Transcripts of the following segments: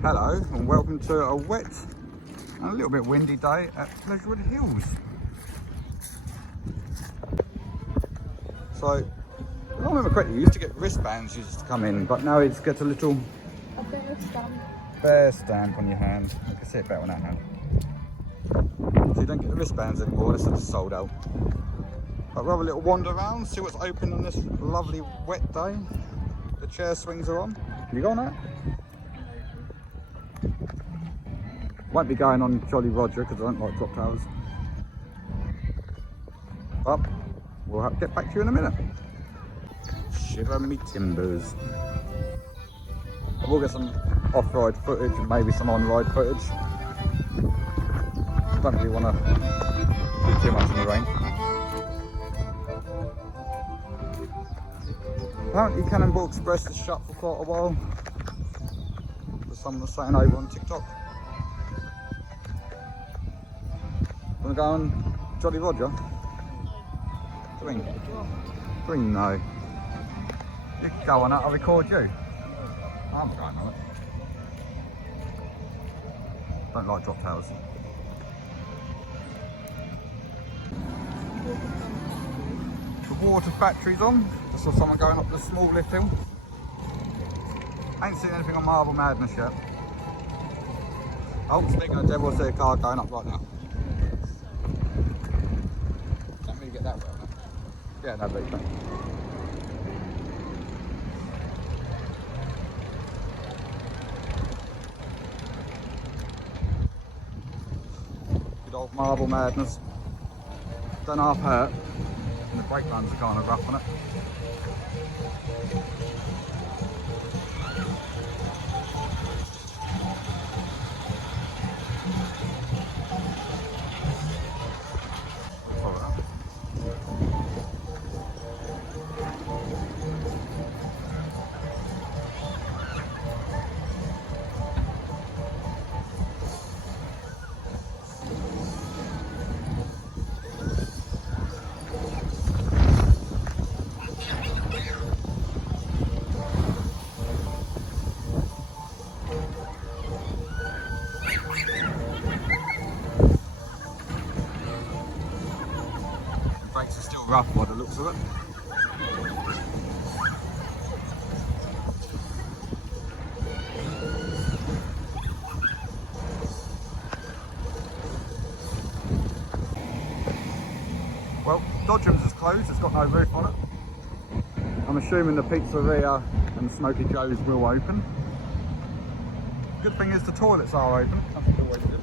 Hello and welcome to a wet and a little bit windy day at Pleasurewood Hills. So, if I remember correctly, you used to get wristbands used to come in, but now it gets a little bear stamp on your hand. You can see it better on that hand. So you don't get the wristbands anymore, this is sold out. But we'll have a little wander around, see what's open on this lovely wet day. The chair swings are on. You go on that? Won't be going on Jolly Roger because I don't like drop towers. But we'll have to get back to you in a minute. Shiver me timbers. We'll get some off-ride footage and maybe some on-ride footage. Don't really want to do too much in the rain. Apparently Cannonball Express is shut for quite a while. As someone was saying over on TikTok. Wanna go on Jolly Roger? Green. Green, no. You can go on it, I'll record you. I'm going on it. Don't like drop towers. The water factory's on. I saw someone going up the small lift hill. Ain't seen anything on Marble Madness yet. Oh, speaking of devil, I see a car going up right now. Can't really get that well, no? Yeah, no, but you can. Good old Marble Madness. Done half hurt. And the brake runs are kind of rough on it. Brakes are still rough by the looks of it. Well, Dodgems is closed, it's got no roof on it. I'm assuming the pizzeria and Smoky Joe's will open. Good thing is the toilets are open, that's always good.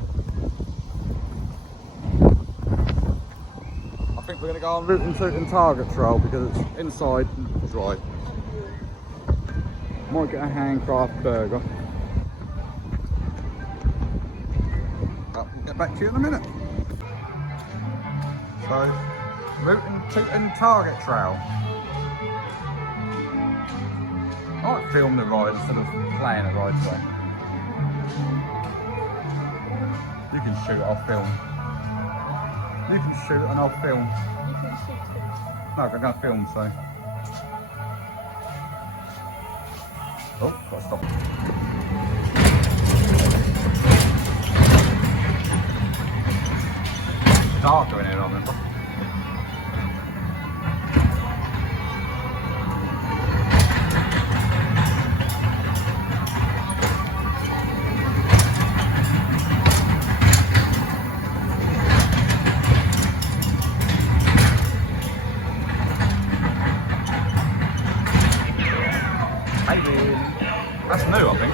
I think we're going to go on Mutant Target Trail because it's inside and dry. Might get a handcraft burger. But we'll get back to you in a minute. So, Mutant Target Trail. I might film the ride instead of playing it right away. You can shoot, I'll film. You can shoot and I'll film. You can shoot too. No, I'm going to film, so. Oh, got to stop. It's darker in here, I remember. That's new, I think. I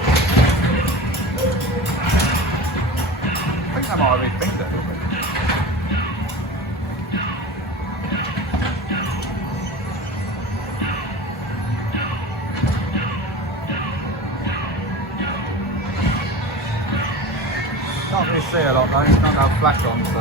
think that might have been fixed a little bit. Can't really see a lot though, you don't have flash on, so.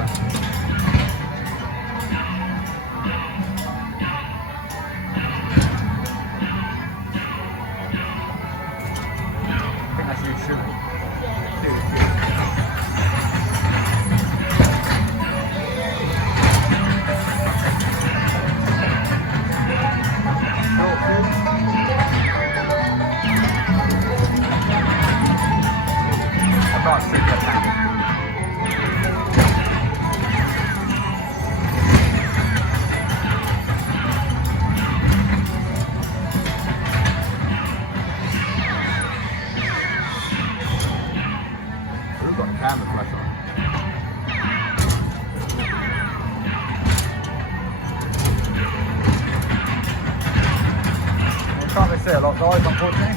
super camp. We've got the camera flash on. You can't really see a lot, guys, unfortunately.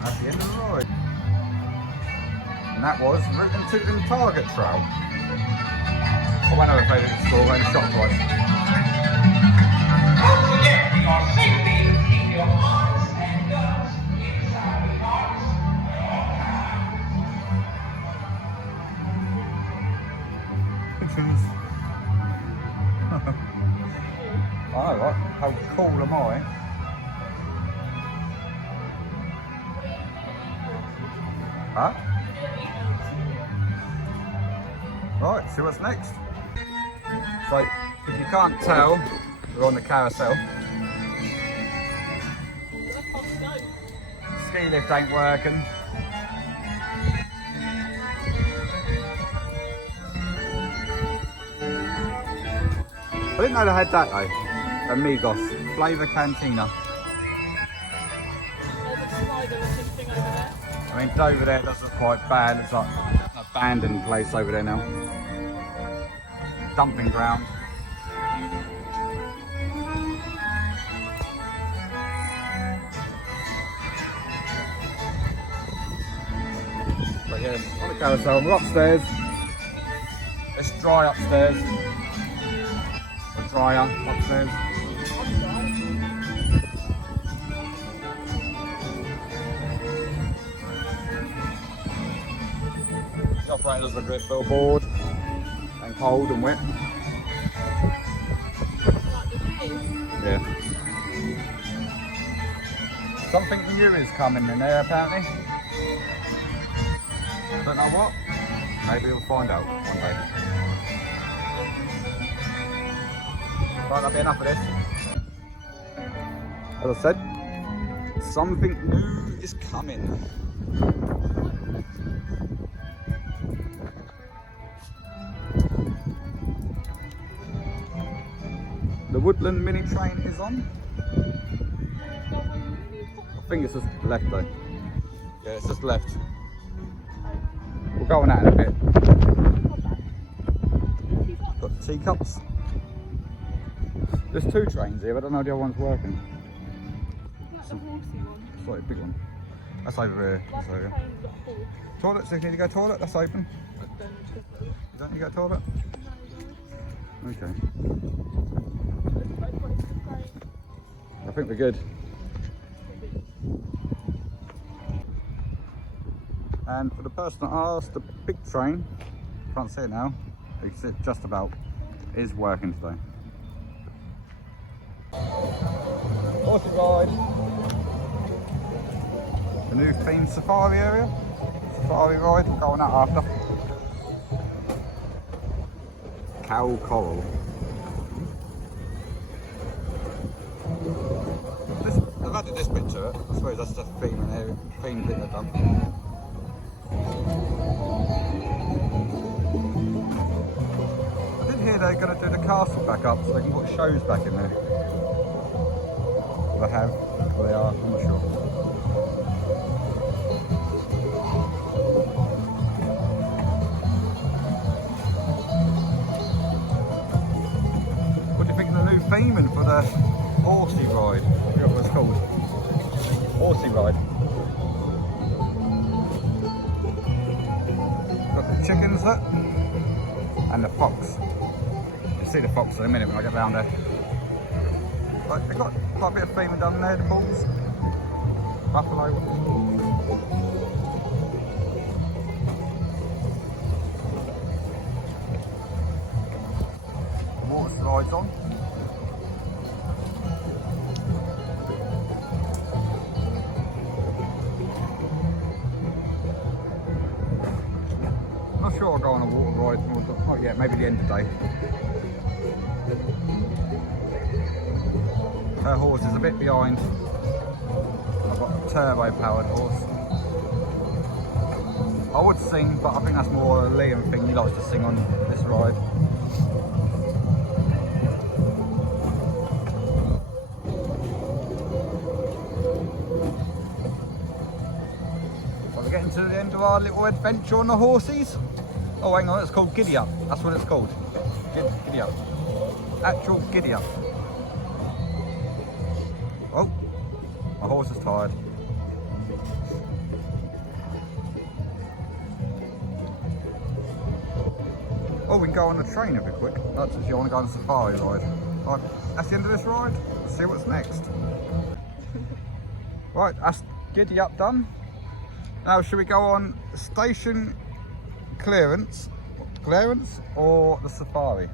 That's the end of the ride. And that was Mutant Target Trail. I went over to the store and shop twice. Don't forget your safety. Keep your arms and guns inside the cars. I know, right? How cool am I? Huh? Right, see what's next. So, if you can't tell, we're on the carousel. Ski lift ain't working. I didn't know they had that though. Amigos, flavour cantina. I mean, over there doesn't look quite bad. It's like an abandoned place over there now. Dumping ground. But yes, on the carousel, we're upstairs. It's dry upstairs. We're drier upstairs. The operators look a bit billboard and cold and wet. Yeah. Something new is coming in there apparently. Don't know what. Maybe we'll find out one day. Right, that'll be enough of this. As I said, something new is coming. The Woodland mini train is on. I think it's just left though. Yeah, it's just left. We'll go on that in a bit. Got the teacups. There's two trains here, but I don't know the other one's working. That's a horsey one. Sorry, big one. That's over here. That's over here. Toilet, so if you need to go toilet, that's open. You don't need to go toilet? Okay. I think we're good. And for the person that asked, the big train, can't see it now, you can see it just about, is working today. Horsey ride. The new themed safari area. Safari ride, we'll go on that after. Cow coral. I've added this bit to it. I suppose that's the theme in here, theme bit they've done. I did hear they're going to do the castle back up so they can put shows back in there. They have, or they are, I'm not sure. What do you think of the new theming for the horsey ride? I forgot what it's called. Horsey ride. Got the chickens there and the fox. You'll see the fox in a minute when I get round there. But they've got quite a bit of theming done there, the bulls. Buffalo. The water slides on. Not sure I'll go on a water short ride. Oh yeah, maybe the end of the day. Her horse is a bit behind. I've got a turbo powered horse. I would sing, but I think that's more a Liam thing. He likes to sing on this ride. So we're getting to the end of our little adventure on the horses. Oh, hang on, it's called Giddy Up. That's what it's called. Giddy Up. Actual Giddy Up. Oh, my horse is tired. Oh, we can go on the train if we're quick. That's if you want to go on a safari ride. Right, that's the end of this ride. Let's see what's next. Right, that's Giddy Up done. Now, should we go on station clearance or the safari?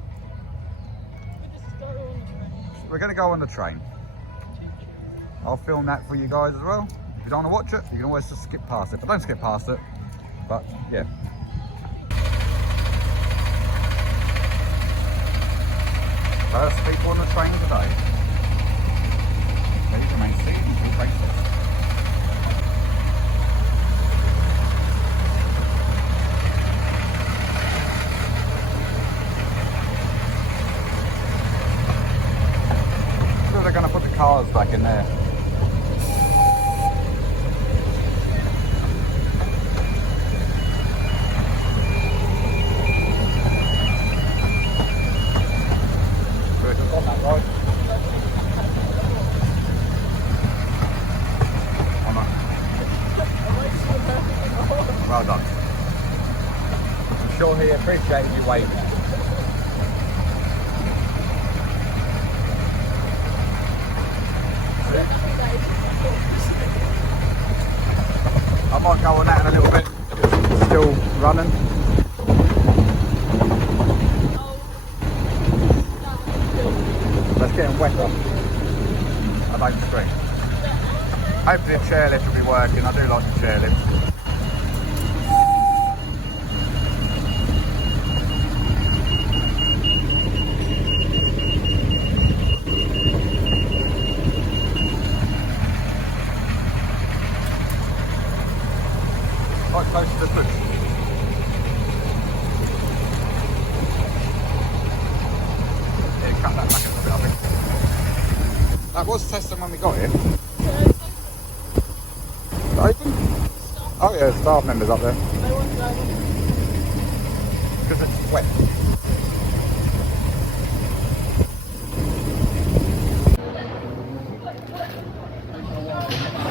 We're going to go on the train. I'll film that for you guys as well. If you don't want to watch it, you can always just skip past it. But don't skip past it. But yeah. First people on the train today. Please remain seated until breakfast. So they're going to put the cars back in there. Well done. I'm sure he appreciated you waving. I might go on that in a little bit. It's still running. Let's get him wetter. I don't scream. Hopefully the chairlift will be working. I do like the chairlift. Quite close to the bush. Yeah, cut that back a little bit, I think. That was testing when we got here. Open? Oh yeah, staff members up there. Because it's wet.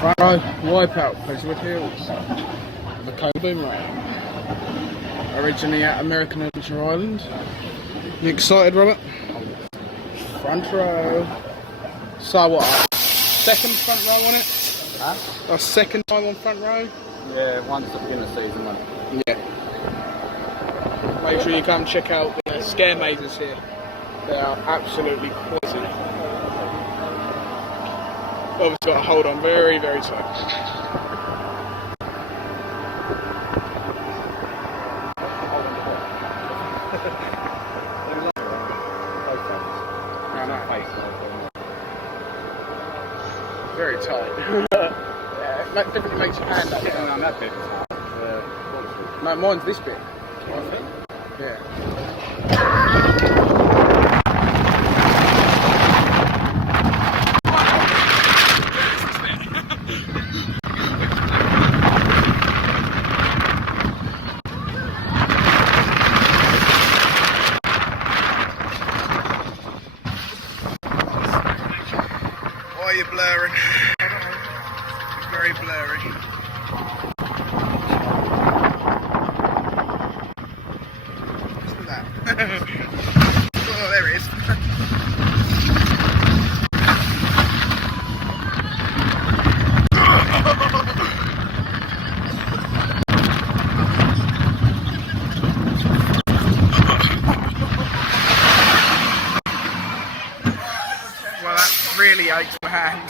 Front row, Wipeout, Pleasurewood Hills. The Coal Boomerang. Originally at American Adventure Island. You excited, Robert? Front row. So what? Second front row on it? Huh? A second time on front row? Yeah, once at the beginning of the season, one. Yeah. Make sure you come check out the scare mazes here. They are absolutely poison. Obviously got to hold on very, very tight. Very tight. Yeah, it definitely makes your hand up. Getting around that bit. No, mine's this bit. I think. Yeah. Why are you blurring? Very blurry. What's that? Oh, there it is. Well, that really aches my hand.